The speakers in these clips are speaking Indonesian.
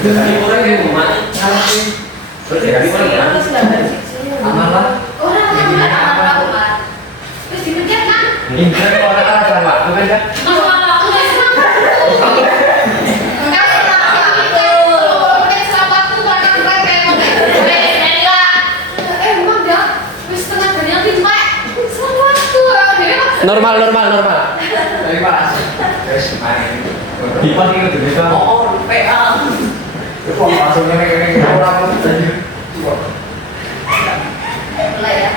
Jadi orang yang mau mati, terus jadi orang yang amalan. Orang apa? Terus dikejar kan? Ini kan orang kan waktu kan kan? Normal. Terima kasih. Terus main. Di pagi itu juga. Oh, PA. Itu langsung ini orang tadi. Mulai ya.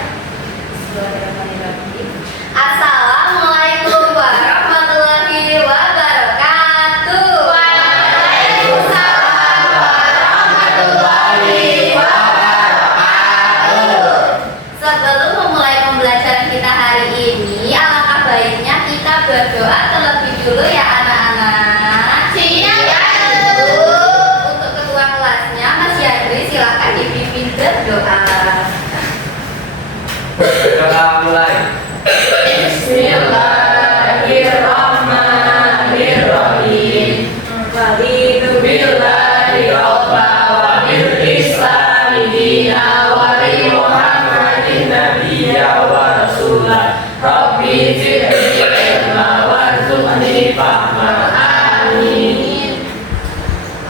Assalamualaikum warahmatullahi wabarakatuh. Waalaikumsalam warahmatullahi wabarakatuh. Sebelum memulai pembelajaran kita hari ini, alangkah baiknya kita berdoa terlebih dulu ya anak-anak. Untuk ketua kelasnya Mas Yandri, silakan dipimpin berdoa. Kita mulai. Bismillahirrahmanirrahim. Raditu billahi rabba wa bil islami dina wa bi Muhammadin nabiyya wa rasulah. Rabbi zidni ilma warzuqni fahma. Amin.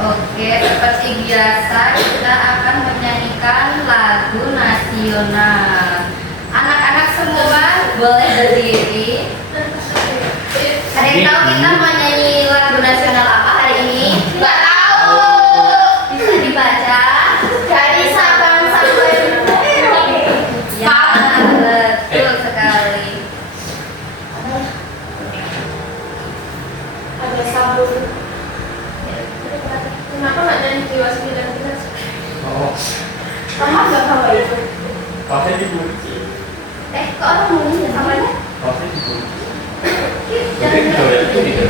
Oke, seperti biasa kita akan menyanyikan lagu nasional. Anak-anak semua boleh berdiri. Ada yang tahu kita mau nyanyi lagu nasional apa hari ini? Nggak tahu. Bisa dibaca dari Sabang sampai Merauke. Ya, betul sekali. Ada sabun. Kenapa nggak nyanyi Jiwa 19? Oh, Kamu nggak tahu itu? pasti dikunci. Kok orang mau nyanyi sama dia? Pasti dikunci. Jadi kita lihat itu gitu.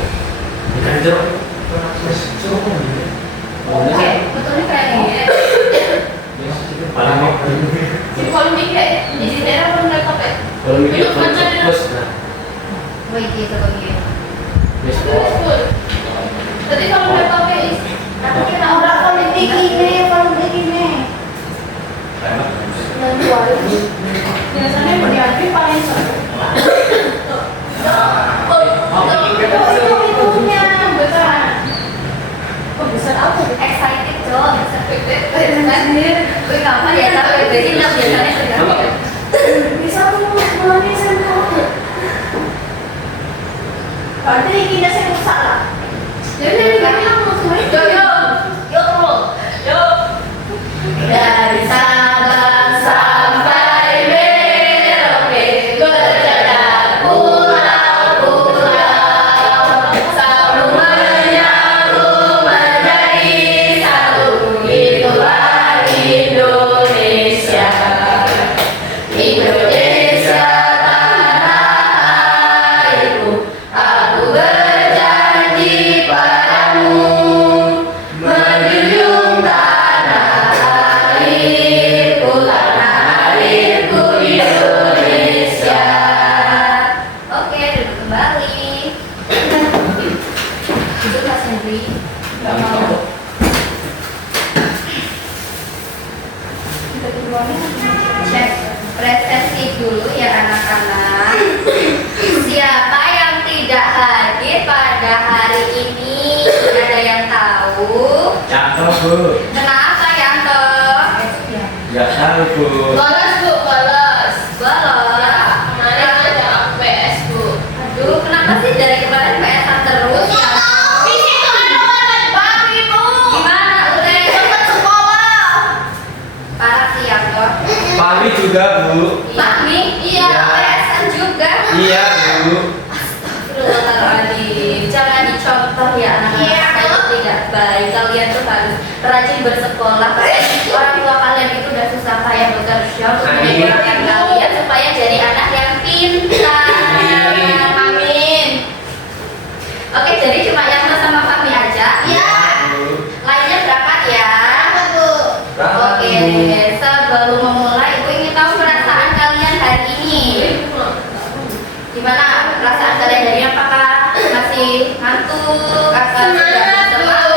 Kan jeruk. Terus suruh kok ini. Oke, betulnya kayak gini. Paling mau. Jadi kalau mikir di daerah pun nggak apa. Kalau mikir terus nah. Wih, gitu begini. Besok. Tadi kalau nggak apa, tapi kena orang politik ini. Biasanya berdiambil paling seru. Itunya besar. Oh besar apa? Excited dong. Gue kapan ya tapi biasanya sudah. Bisa mulai SMA. Berarti ini saya salah. Jadi kami mau semuanya. Yuk. Dari Sabang sampai Merauke, berjajar pulau-pulau, selalu menyatu menjadi satu. Itulah Indonesia. Indonesia tanah airku, aku berjanji padamu, menjunjung tanah airku Indonesia. Oke, duduk kembali. Duduk Mas Hendri. Gak mau. Cek presentasi dulu ya anak-anak. Siapa yang tidak hadir pada hari ini? Ada yang tahu? Yanto Bu. Kenapa Yanto? Nggak tahu Bu. Bolos Bu, bolos. Kemarin ada PS Bu. Aduh, kenapa sih dari kemarin PS-an terus? Di situ ada Bang Ibu. Gimana? Udah sempat sekolah. Parah sih Yanto. Pagi juga Bu. Mami? Iya, Iya. PS-an juga. Iya Bu. Astagfirullahaladzim. Jangan dicontoh ya anak-anak. Itu tidak baik. Kalian tuh harus rajin bersekolah. Orang tua kalian itu udah susah payah bekerja untuk menyekolahkan kalian supaya jadi anak yang pintar. Amin. Oke, jadi cuma yang sama Fahmi aja. Iya. Lainnya berangkat ya. Oke, sebelum memulai, Ibu ingin tahu perasaan kalian hari ini. Gimana perasaan kalian hari ini? Apakah masih ngantuk? Atau sudah semangat?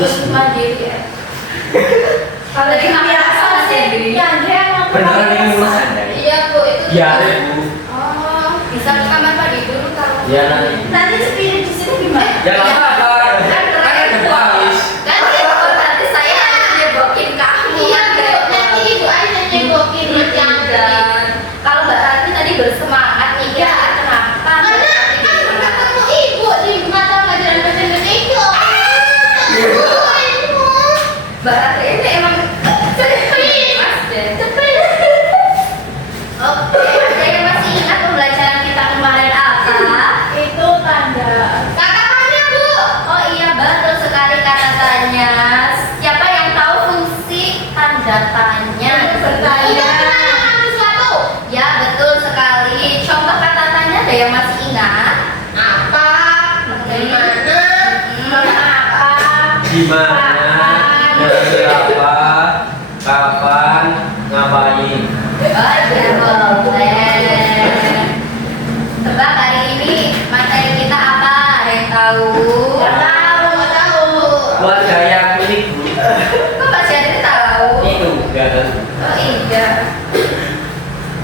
lulus. mandiri ya. Kalau di biasa sih, ya Andre Beneran ini lulus Anda? Iya Bu, itu. Iya Bu. Oh, bisa ke kamar mandi dulu kalau. Iya nanti. Nanti spirit di sini gimana? Ya nggak apa-apa. Kan ada Paris. Kan itu nanti saya harus nyebokin kamu. Iya Bu, nanti ibu aja nyebokin dan kalau Mbak Ranti tadi bersemangat nih ya, kenapa? Karena ketemu ibu di mata pelajaran bahasa Indonesia. Mbak Ranti ini emang Oke, ada yang masih ingat pembelajaran kita kemarin apa? Itu tanda. Kata tanya Bu. Oh iya betul sekali kata tanya. Siapa yang tahu fungsi tanda tanya? Bertanya. Sesuatu. Ya betul sekali. Contoh kata tanya ada yang masih ingat? Apa? Bagaimana? Apa? Gimana? Dan siapa? Kapan? Ngapain? Oh iya boleh. Tebak hari ini materi kita apa? Ada yang tahu? Nggak tahu. Keluarga yang milik Bu. Kok masih ada yang tahu? Itu enggak ada. Oh iya.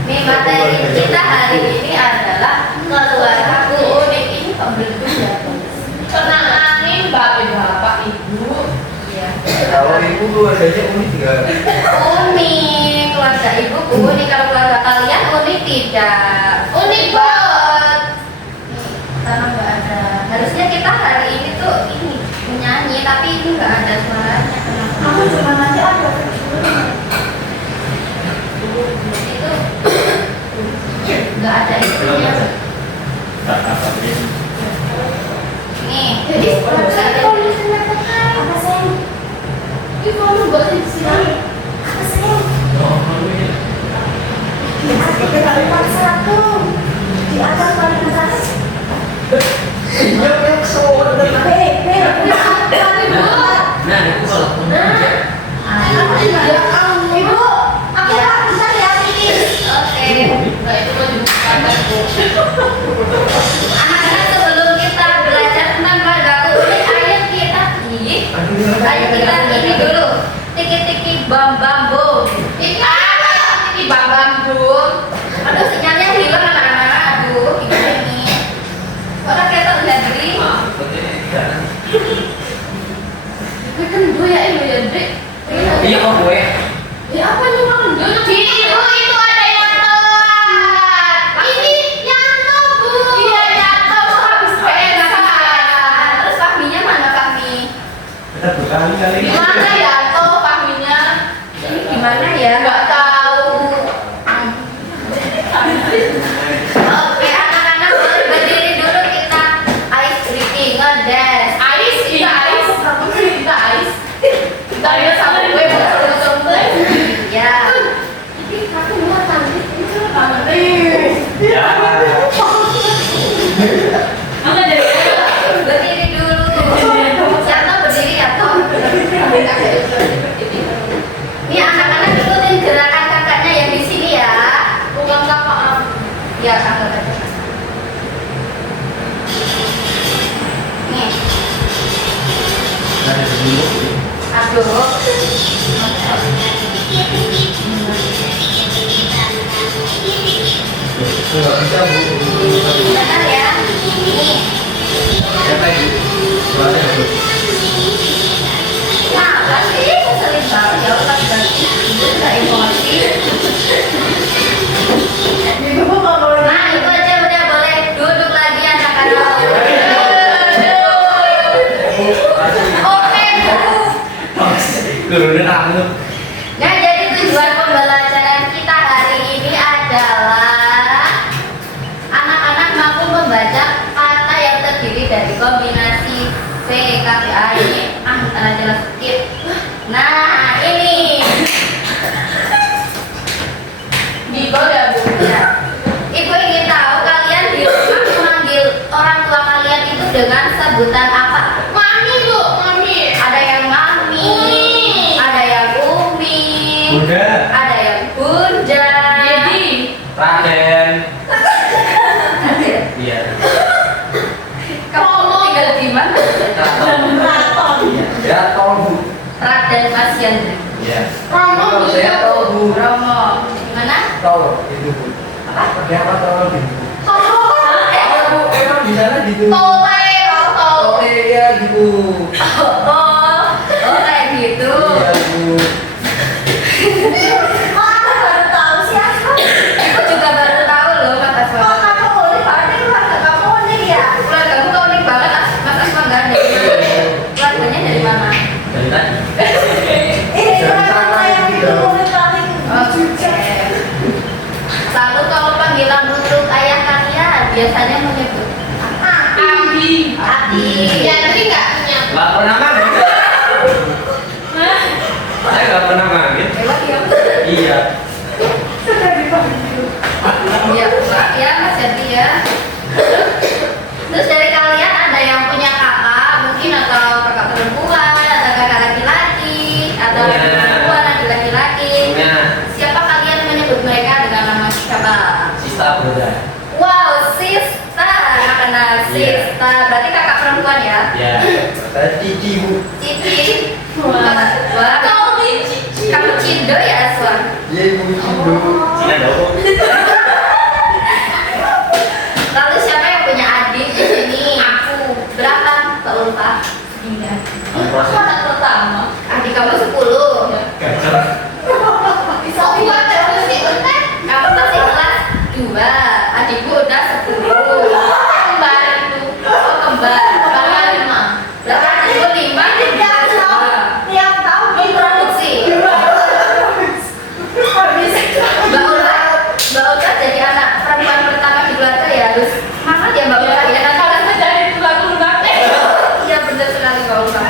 Nih materi kita hari ini adalah keluargaku unik. Ini pembeli ya. Kenalin bapak ibu. Iya. Kalau ibu keluarganya unik enggak? Unik, keluarga ibuku unik. Kalau keluarga kalian unik tidak? Unik banget. Karena nggak ada. Harusnya kita hari ini tuh ini menyanyi, tapi ini nggak ada suaranya. Aku cuma nanti ada. Itu nggak ada itunya. Nih, jadi kalau misalnya apa sih? Ini kamu buat di sini. Apa sih? Kalimat satu di atas kalimat Iya, yang soal Nah, itu kalau Ibu, aku bisa lihat ini. Oke, nah itu mau dibuka anak-anak sebelum kita belajar tentang keluargaku unik, ayo kita ini dulu. Tiki-tiki bam bam boom. Ini apa? Tiki bam bam boom. Aduh sinyalnya hilang anak-anak. Aduh ini. Orang ketok jadi. Gue kendu ya ibu ya Dek. Iya kok gue. Ya apa nih makan dulu? Ibu itu ada yang telat. Ini nyanto Bu. Iya nyanto habis pesta. Terus Fahminya mana Fahmi? Kita berkali-kali. Gimana ya toh Fahminya? Ini gimana ya? Gak tahu. Oke anak-anak boleh berdiri dulu kita ice breathing ngedes. Ice kita ice. Kita ice. Kita ada sama gue mau ya. Ini aku mau cantik itu cantik. Ya. Berdiri dulu. Siapa berdiri ya toh? Ini anak-anak ikutin gerakan kakaknya yang di sini ya. Bukan kakak. Ya angkat aja. Nih. Aduh. Enggak bisa Bu. Bentar ya. Nih. Siapa itu? Suaranya Bu. Nah, sih keselin banget ya udah berarti udah emosi. Nah, itu aja udah boleh duduk lagi anak-anak. Oke, Turunin aku. nah jadi tujuan pembelajaran kita hari ini adalah anak-anak mampu membaca kata yang terdiri dari kombinasi V, K, V, A ini antara jelas skip. Nah ini Bigo ya Bu ya. Ibu ingin tahu kalian di rumah memanggil orang tua kalian itu dengan sebutan apa? Mami Bu, mami. Ada yang mami, ada yang umi, Bunda. ada yang bunda. Jadi Raden. Iya. kamu tinggal di mana? Iya. Ya tolong Jandri. Iya. Romo Kalau saya gitu. tahu Bu. Romo. Gimana? Tahu itu Bu. Apa? Pakai apa tahu gitu. Hah? Iya Bu, emang di sana gitu. Tole, Oh iya gitu. Oh, kayak gitu. Iya Bu. Oh, aku baru tahu siapa. Aku juga baru tahu loh kata Oh, suara. kamu unik berarti keluarga kamu unik ya? Keluargamu kok unik banget, Mas Asma nggak ada. Keluarganya dari mana? Dari tadi. Ini keluarga saya itu unik paling. Oke. Lalu kalau panggilan untuk ayah kalian biasanya menyebut Abi. Adi. Jandri nggak punya. Nggak pernah manggil. Saya nggak pernah manggil. Hebat ya. Iya. Sudah dipanggil. Iya, Pak. Ya, Mas Jati ya. Terus dari kalian ada yang punya kakak mungkin atau kakak perempuan atau kakak laki-laki atau Punya. adik perempuan adik laki-laki. Punya. Siapa kalian menyebut mereka dengan nama siapa? Sista Bunda. Wow, Sista. Nah, kenal Iya. Sista. Berarti kakak perempuan ya? Ya. Saya Cici Bu. Cici. Wah, Kau nih cici. kamu Cindo ya, Aswan? Iya Ibu Cindo. Cina dong. Lalu siapa yang punya adik di sini? Aku. Berapa? Tak lupa. 9. Aku anak pertama. Adik kamu 10. Gacor. Bisa buat terus sih, Unten. Kamu masih kelas 2. Adikku udah 10. Kembar itu. Oh, kembar. Kembar 5. Berapa adikku 5? Tiap tahun Produksi. Mbak Ulfa jadi anak perempuan pertama di keluarga ya harus semangat ya Mbak Ulfa ya. Nanti Harus menjadi tulang lunak. iya benar sekali Mbak Ulfa.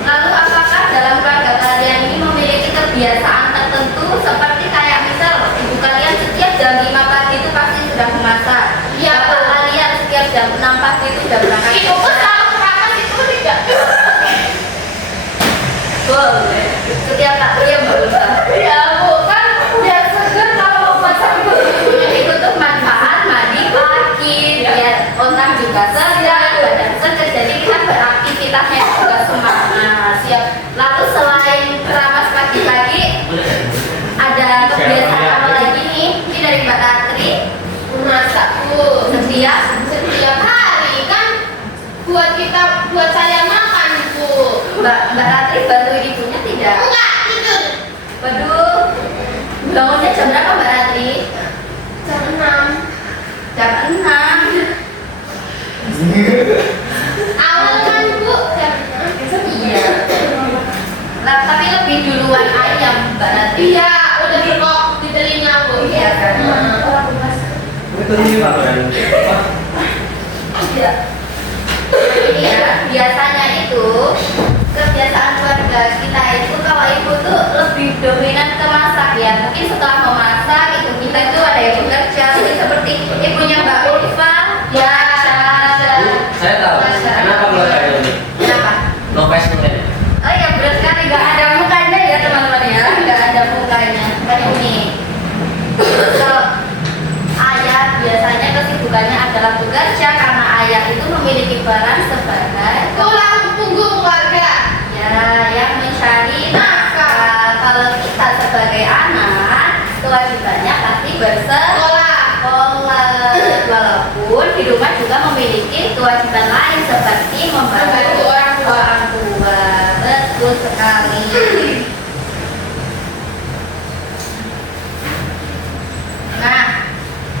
Lalu apakah dalam keluarga kalian ini memiliki kebiasaan tertentu seperti kayak misal ibu kalian setiap jam 5 pagi itu pasti sudah memasak. Iya, Bapak kalian setiap jam 6 pagi itu sudah berangkat. Ibuku selalu berangkat itu tidak. Boleh. Setiap pagi ya Mbak Ulfa. Ya Bu, kan biar seger kalau masak itu. Itu tuh manfaat mandi pagi biar otak juga segar, badan segar. Jadi kita beraktivitasnya juga semangat. Siap. Lalu selain keramas pagi-pagi, ada kebiasaan apa lagi nih? Ini dari Mbak Ratri. Masak Bu. Setiap Hari kan buat saya makan Bu. Mbak Ratri bantuin ibunya tidak? Enggak tidur. Waduh, bangunnya jam berapa Mbak Ratri? Jam 6. Jam 6. Awal kan Bu jam 6. Iya. Lah, tapi lebih duluan ayam Mbak Ratri. Iya, udah berkok di telinga Bu. Iya kan? Itu ini Pak Bran. Iya. Ini ya, biasanya itu kebiasaan keluarga kita itu kalau ibu tuh lebih dominan ke masak ya. Mungkin setelah memasak ibu kita itu ada yang bekerja, mungkin seperti ibunya Mbak Ulfa, Ya. Bu, saya tahu. Kenapa keluarga ini? Kenapa? Nopes mungkin. Oh ya benar sekali, nggak ada mukanya ya teman-teman ya, nggak ada mukanya. Kan ini. Kalau ayah biasanya kesibukannya adalah bekerja karena ayah itu memiliki peran sebagai Tulang punggung keluarga. ya yang mencari nafkah. Kalau kita sebagai anak kewajibannya pasti bersekolah. Walaupun di rumah juga memiliki kewajiban lain seperti membantu orang tua. Betul sekali. Nah,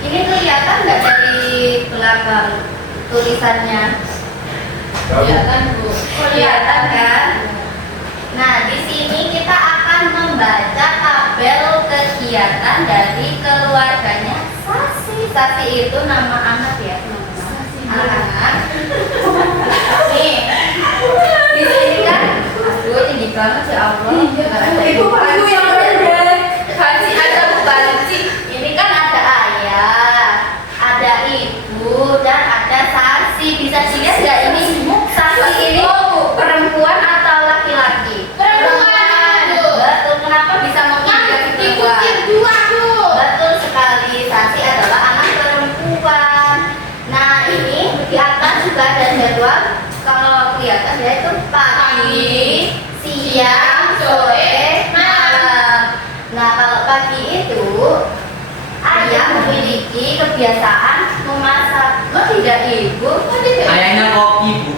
ini kelihatan nggak dari belakang tulisannya? Kelihatan Bu. Kelihatan kan? Nah, di sini kita akan membaca tabel kegiatan dari keluarganya Sasi. Sasi itu nama anak ya, anak. Nih, di sini kan, aduh tinggi banget ya Allah. Nggak ada Ibu Ibu yang pendek. Banci ada Bu Banci. Ini kan ada ayah, ada ibu, dan ada Sasi. Bisa dilihat nggak ini? Sasi ini perempuan atau laki-laki? Perempuan, Bu. Betul. Kenapa bisa memilih perempuan? Ikutin dua Bu. Betul sekali. Sasi adalah anak perempuan. Nah ini di atas juga ada jadwal siang, sore, malam. Nah, kalau pagi itu ayah memiliki kebiasaan memasak. Oh tidak ibu? Oh tidak. Ayahnya kopi, Bu.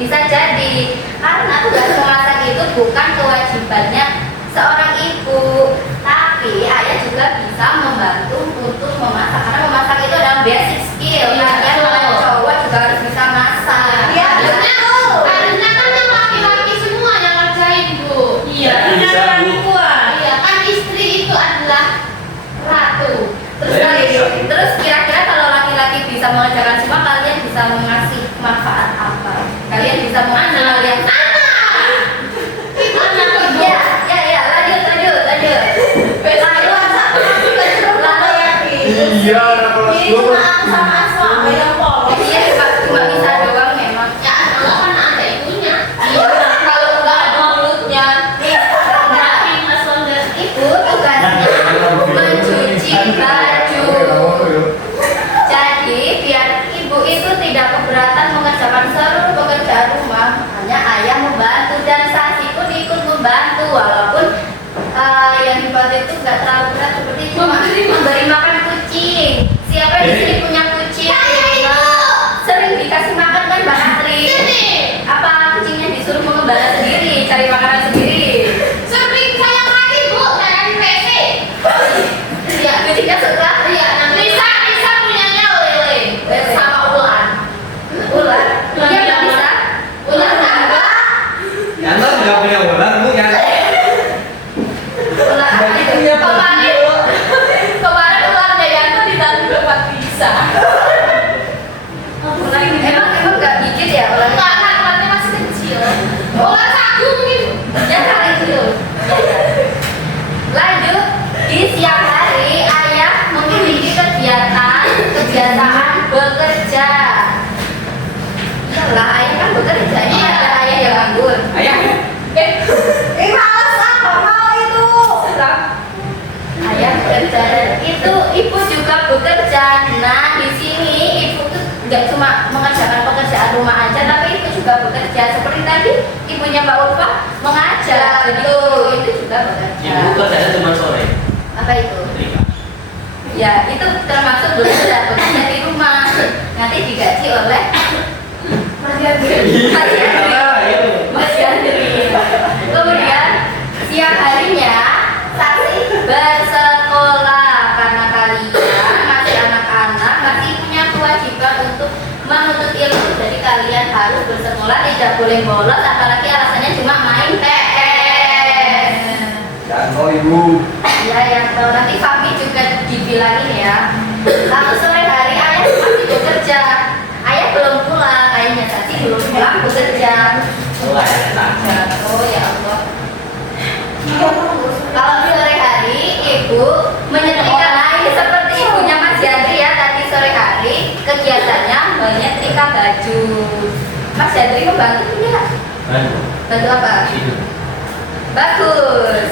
Bisa jadi karena tugas memasak itu bukan kewajibannya seorang ibu, tapi ayah juga bisa membantu untuk memasak karena memasak itu adalah basic skill. Kalian kalau cowok juga harus bisa masak. Ya, harusnya kan yang laki-laki semua yang ngerjain, Bu. Iya, Bisa, tidak orang Bu. tua. Iya, kan istri itu adalah ratu. Terus kira-kira kalau laki-laki bisa mengerjakan semua, kalian bisa mengasih manfaat apa? Kalian bisa mengasih hal yang ya, lanjut. Iya, anak kelas dua. Iya, cuma bisa doang memang. Ya, kalau kan ada ibunya. Iya, kalau nggak ada mulutnya, ibu tugasnya mencuci baju. Jadi biar ibu itu tidak keberatan mengerjakan seluruh pekerjaan rumah, hanya ayah membantu dan Sasi pun ikut membantu walaupun yang dibantu itu nggak terlalu berat seperti cuma memberi makan kucing. Siapa di sini punya kucing? Sering dikasih makan kan Mbak Astri? Apa kucingnya disuruh mengembala sendiri, cari makanan sendiri? Sering saya mati, Bu, dari PC. Ya, kucingnya suka. Iya, nanti Nisa punyanya lele sama ular. Ular. Iya nggak bisa. Ular naga. Yanto nggak punya ular, Bu, ya. Ular apa itu? Kemarin ularnya Yanto ditaruh di tempat bisa. Ular emang nggak gigit ya ular? Enggak, kan ularnya masih kecil. Ular sagu mungkin. Ya kali itu. Lanjut di siang hari ayah memiliki kebiasaan bekerja. Iyalah ayah kan bekerja. Ini ada ayah yang nganggur. Ayah. Ayah bekerja dan itu ibu juga bekerja. Nah di sini ibu tuh nggak cuma mengerjakan pekerjaan rumah aja, tapi ibu juga bekerja. Seperti tadi ibunya Mbak Ulfa mengajar, itu juga bekerja. Ibu kerjanya cuma sore. Apa itu? Setrika. Ya itu termasuk bekerja di rumah. Nanti digaji oleh Mas Yandri. Kemudian siang harinya Sasi bersekolah karena kalian masih anak-anak, masih punya kewajiban untuk menuntut ilmu. Jadi kalian harus bersekolah, tidak boleh bolos, apalagi alasannya cuma main PS. Yanto, Ibu. Ya, yang tahu nanti Fami juga dibilangin ya. Lalu sore hari ayah masih bekerja. Ayah belum pulang, ayahnya Sasi belum pulang bekerja. Mulai ya. Oh ya Allah. Kalau sore hari ibu menyetrika, nah ini seperti ibunya Mas Yandri ya, tadi sore hari kegiatannya menyetrika baju. Mas Yandri membantu tidak? Bantu apa? Tidur. Bagus.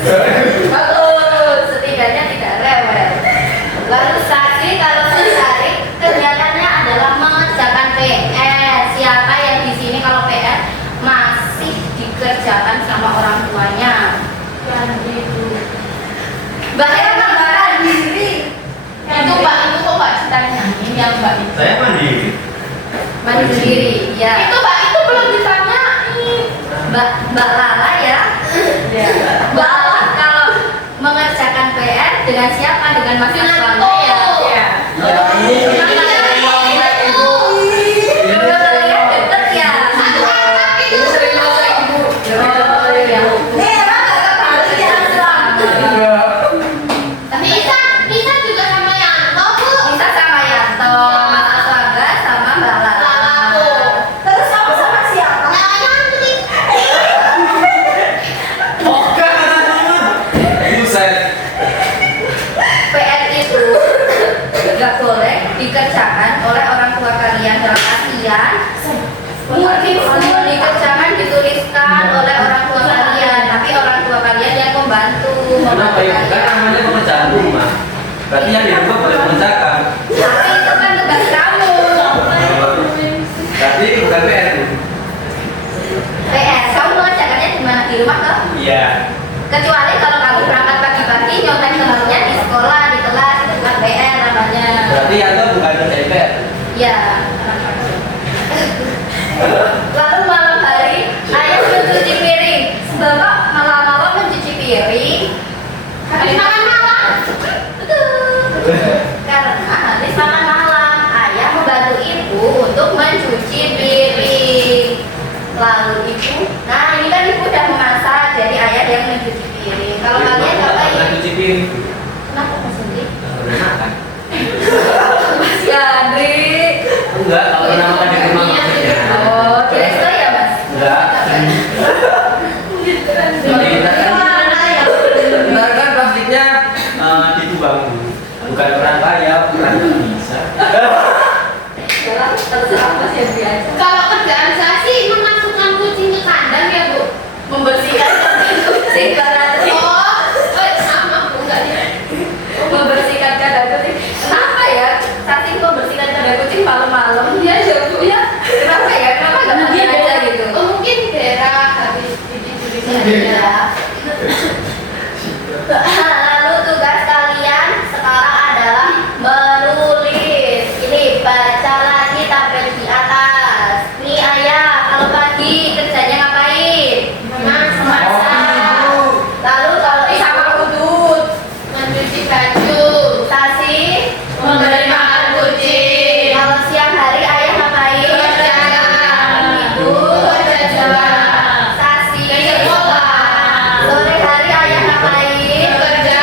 Setidaknya tidak rewel. Lalu Sasi kalau sore hari kegiatannya adalah mengerjakan PR. Siapa yang di sini kalau PR masih dikerjakan sama orang tuanya? Mbak Hera membanggakan diri. Itu Mbak itu kok Mbak ditanyain yang Mbak itu. Saya mandiri. Mandi sendiri, ya. Itu Mbak itu belum ditanyain. Mbak Lala ya. Mbak Lala kalau mengerjakan PR dengan siapa? Dengan Mas Aswanto ya. Kalian deket ya. Nisa juga sama Yanto, Bu. Bisa sama Yanto, Mas Aswangga sama Mbak Lala. Terus kamu sama siapa? Yandri. Buset. PR itu nggak boleh dikerjakan oleh orang tua kalian dalam artian mungkin dikerjakan dituliskan oleh orang tua kalian, tapi orang tua kalian yang membantu Kenapa ya? Kan kalian. namanya pekerjaan rumah. Berarti yang di rumah boleh mengerjakan. Tapi itu kan tugas kamu. Berarti itu bukan PR, Bu. PR kamu mengerjakannya di mana, di rumah toh? Iya. Iya. Kecuali kalau kamu berangkat pagi-pagi nyontek temennya di sekolah, di kelas, itu kan PR namanya. Berarti Yanto bukan DPR. Ya. Lalu malam hari ayah mencuci piring. Bapak malam-malam mencuci piring. Habis makan malam. Betul. Karena habis makan malam ayah membantu ibu untuk mencuci piring. Lalu ibu, nah ini kan ibu udah memasak, jadi ayah yang mencuci piring. Kalau kalian ngapain? Cuci piring. Kenapa Mas Hendri? Pernah makan? Mas Yandri. Enggak, kalau pernah makan di rumah maksudnya. Oh, kira ya Mas? Enggak. Benar kan plastiknya dibuang dulu. Bukan orang kaya, orang nggak bisa. Terserah Mas Yandri aja. Kalau kerjaan saya sih memasukkan kucing ke kandang ya Bu. Membersihkan kucing berarti. Oh, sama Bu enggak ya? Membersihkan kandang kucing. Kenapa ya? Saking membersihkan kandang kucing malam-malam. Iya ya Bu ya. Kenapa ya? Kenapa nggak mungkin aja gitu? Oh, mungkin berak habis cuci-cuci Iya. Lalu tugas kalian sekarang adalah menulis. Ini baca lagi tabel di atas. Nih ayah, kalau pagi kerjanya ngapain? Memasak. Lalu kalau ibu udut, mencuci baju, Tasi memberi makan kucing, kalau siang hari ayah ngapain? Kerja. Ibu kerja juga, Tasi ke sekolah, sore hari ayah ngapain? kerja,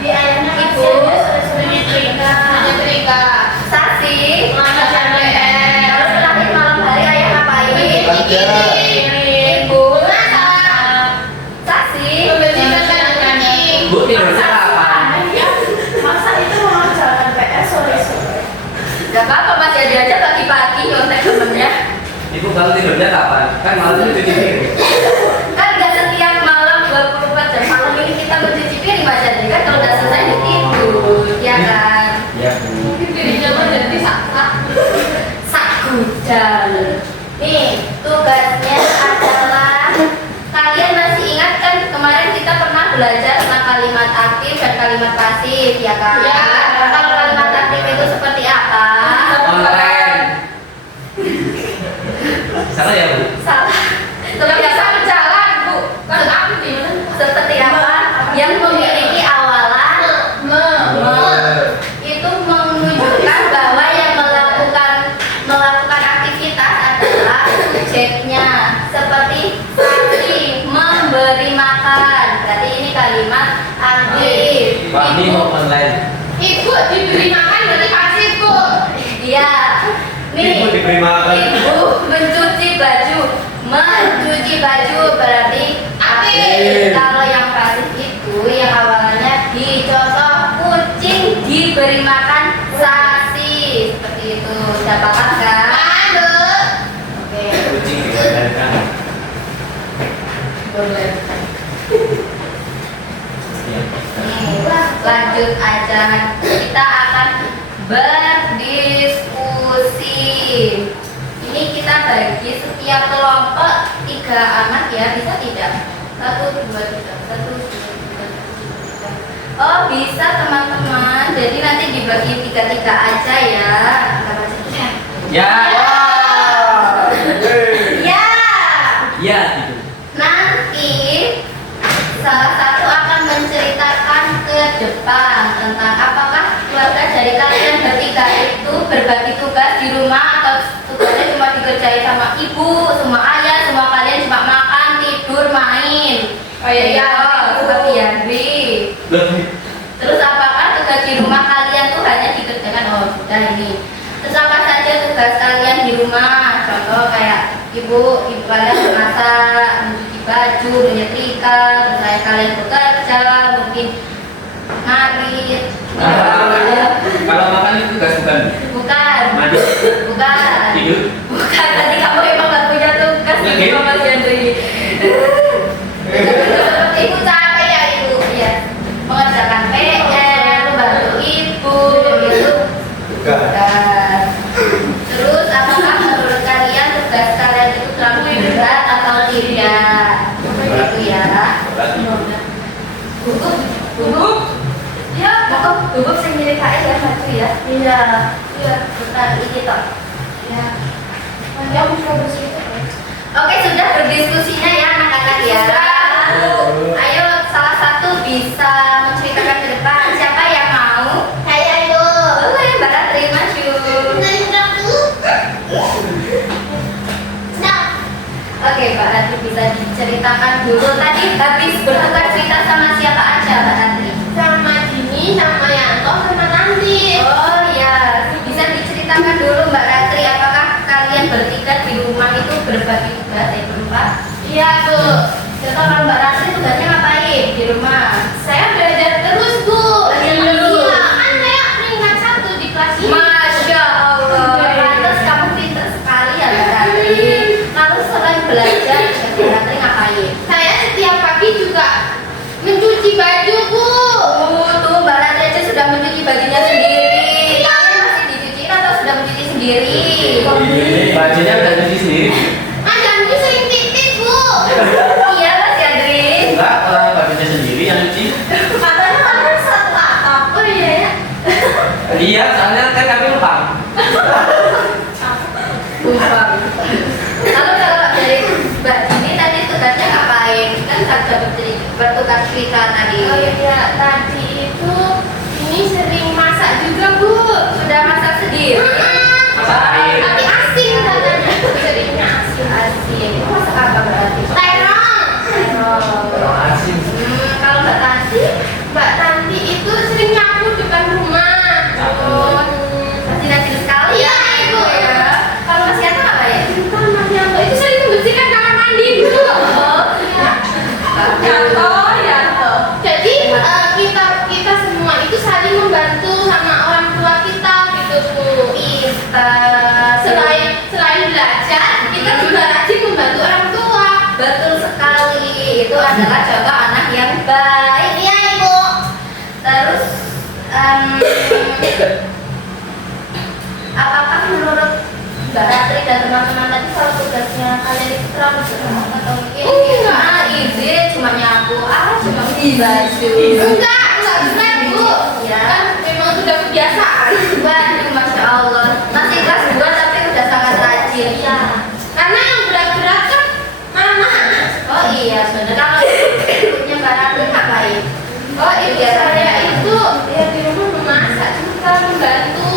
Di ayahnya ibu sore-sore nyetrika. menyetrika, Tasi mengerjakan PR, kalau terakhir malam hari ayah ngapain? Ibu masak, Tasi membersihkan kandang kucing. Bu tidurnya kapan? Masa itu mengerjakan PR sore-sore? Gak apa-apa Mas Yadi aja pagi-pagi nyontek temennya. Ibu kalau tidurnya kapan? Kan malam itu cuci piring. Kan gak setiap malam 24 jam malam ini kita mencuci piring Mas Yadi kan kalau udah selesai tidur, ya kan? Iya Bu. Dirinya menjadi saksa. Sakudal. Nih, tugasnya adalah kalian masih ingat kan kemarin kita pernah belajar tentang kalimat aktif dan kalimat pasif, ya kan? Ya. Kalau kalimat aktif itu seperti apa? Online. Salah ya Bu? Salah. Tidak bisa berjalan Bu. Kalau aku gimana? Seperti apa? Yang memiliki awalan itu menunjukkan bahwa yang melakukan aktivitas adalah subjeknya, seperti tadi memberi makan. Berarti ini kalimat aktif. Pak ini mau online. Ibu diberi makan berarti pasif Bu. Iya. Nih, Ibu diberi makan. ibu mencuci baju. Mencuci baju berarti Aktif. Kalau yang pasif itu yang awalnya di contoh kucing diberi makan sasi, seperti itu. Sudah paham kan? Aduh. Oke. Kucing dikendalikan. Nih, lanjut aja. Kita akan berdiskusi. Ini kita bagi setiap kelompok 3 anak ya, bisa tidak? 1, 2, 3, 1, 2, 3. Oh bisa teman-teman, jadi nanti dibagi 3-3 aja ya. Ya. Ya. Ya gitu. Nanti salah satu akan menceritakan ke depan tentang apakah keluarga dari kalian bertiga itu berbagi tugas di rumah atau tugasnya cuma dikerjain sama ibu, sama ayah, semua kalian cuma makan, tidur, main. Kayak Ya, gitu. seperti Yandri. Terus apakah tugas di rumah kalian tuh hanya dikerjakan? Oh sudah ini. Terus apa saja tugas kalian di rumah? Contoh kayak ibu kalian memasak, mencuci baju, menyetrika, terus kalian bekerja, mungkin ngarit. Kalau makan itu tugas bukan? Bukan. Mandi. Bukan. Tidur. Bukan. Tadi kamu emang gak punya tugas di Oke. rumah Mas Yandri. Seperti ibu capek ya ibu ya. Mengerjakan PR, membantu ibu, begitu. Bukan. Terus apakah menurut kalian tugas kalian itu terlalu berat atau tidak? Itu ya. Iya. Iya. Bentar, ini toh. Ya. Nanti aku suka bersih. Oke, sudah berdiskusinya ya anak-anak ya. Ayo, salah satu bisa menceritakan ke depan. Siapa yang mau? Saya itu. Boleh, Mbak Ratri maju. Nah, Oke, Mbak Ratri bisa diceritakan dulu. Tadi habis bertukar cerita sama siapa aja, Mbak Ratri? sama Dini, sama Yanto, sama Nanti. Oh ya, bisa diceritakan dulu Mbak Ratri, apakah kalian bertiga di rumah itu berbagi tugas ya berempat? Iya tuh. Contoh kalau Mbak Ratri tugasnya ngapain di rumah? Saya belajar terus Bu. Belajar terus? Iya, kan saya peringkat 1 di kelas ini. Masya Allah, pantas kamu pintar sekali ya Mbak Ratri. Lalu selain belajar, Mbak Ratri ngapain? Saya setiap pagi juga mencuci baju Bu. Tuh Mbak Ratri aja sudah mencuci bajunya sendiri. Kalian masih dicuciin atau sudah mencuci sendiri? Bajunya udah cuci sendiri. Jangan sering titik Bu. Iya Mas Yadri. Enggak, orang bajunya sendiri yang cuci. Katanya kalian satu atap. Oh iya ya. Iya, soalnya kan kami lupa. Lupa. Lalu kalau dari Mbak Dini tadi tugasnya ngapain? Kan sudah bertukar cerita tadi. Oh iya, tadi itu ini sering masak juga Bu. Sudah masak sendiri. Masak air. Tapi asing katanya. Seringnya asing. Asik. Masak apa berarti? Terong. Terong. Orang asing. Kalau Mbak Tanti, Mbak Tanti itu sering nyapu depan rumah. oh, rajin-rajin sekali ya Ibu ya. Kalau Mas Yanto apa ya? Entah Mas Yanto itu sering membersihkan kamar mandi Bu. Oh, Iya. Yanto. Jadi kita semua itu saling membantu sama orang tua kita gitu Bu. Pintar. Selain belajar, kita juga rajin membantu orang tua. Betul sekali. Itu adalah contoh anak yang baik. Iya Ibu. Terus apakah menurut Mbak Ratri dan teman-teman tadi kalau tugasnya kalian itu terlalu berat atau mungkin Enggak. izin cuma nyapu cuma cuci baju? Enggak berat Bu. Ya. Kan memang sudah kebiasaan. Waduh, Masya Allah. Masih kelas 2 tapi udah sangat rajin. Ya. Karena yang berat-berat kan mama. Oh iya, benar. Kalau ibunya Mbak Ratri ngapain? Oh ibu saya itu ya di rumah memasak juga membantu.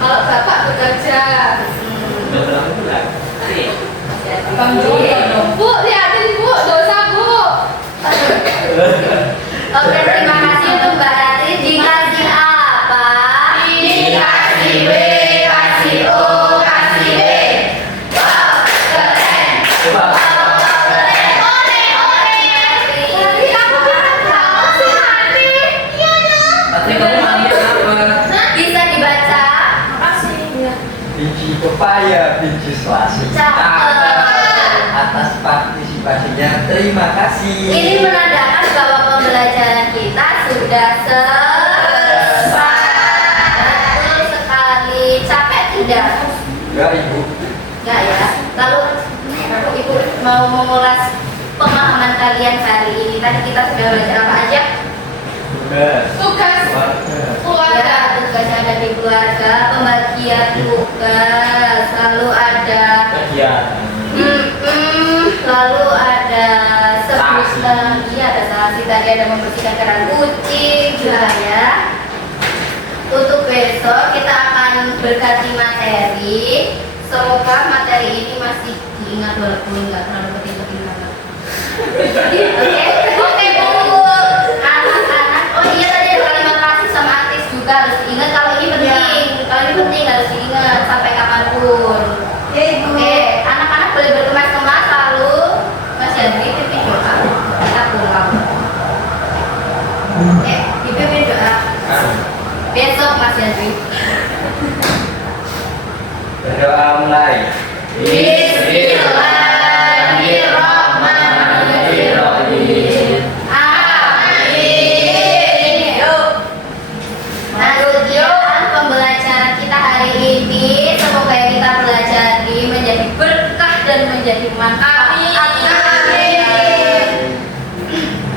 Kalau bapak bekerja. Udah berapa bulan? Bu, lihatin Bu, dosa Bu. Oke, terima kasih untuk Mbak Ratri. Dikasih apa? Dikasih B, kasih O, kasih B. Wow, keren. Coba. Ore, ore. Tapi aku kan tahu sih Hati. Iya dong. Tapi kamu namanya apa? Bisa dibaca. Makasih. Biji pepaya, biji selasi. Cakep. Atas partisipasinya, terima kasih. Ini menandakan bahwa pembelajaran kita sudah selesai. Betul sekali. Capek tidak? Enggak Ibu. Enggak ya. Lalu Ibu mau mengulas pemahaman kalian hari ini. Tadi kita sudah belajar apa aja? Tugas keluarga. Ya, tugasnya ada di keluarga, pembagian tugas, lalu ada Kegiatan. lalu ada sebutan, iya ada sanksi tadi, ada membersihkan keran kucing juga ya. Untuk besok kita akan berganti materi. Semoga materi ini masih diingat walaupun nggak terlalu penting-penting banget. Oke Bu, anak-anak. Oh iya tadi ada kalimat rasis sama artis juga harus diingat. Kalau ini penting, kalau ini penting harus diingat sampai kapanpun. Ya Ibu. Oke, anak-anak boleh berkemas-kemas lalu Mas Yadri pimpin doa. Kita pulang. Dipimpin doa. Besok Mas Yadri. Berdoa mulai. Bismillahirrahmanirrahim. Amin. Yuk. Nah, tujuan pembelajaran kita hari ini semoga yang kita pelajari menjadi berkah dan menjadi manfaat. Amin.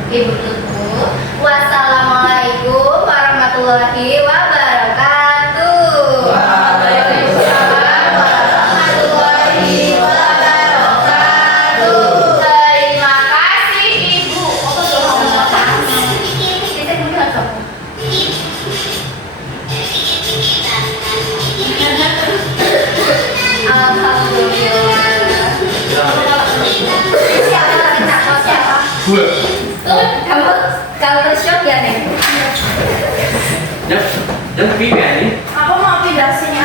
Ibu tutup. Wassalamualaikum warahmatullahi wabarakatuh. Dan pipi ini. Aku mau pindah sini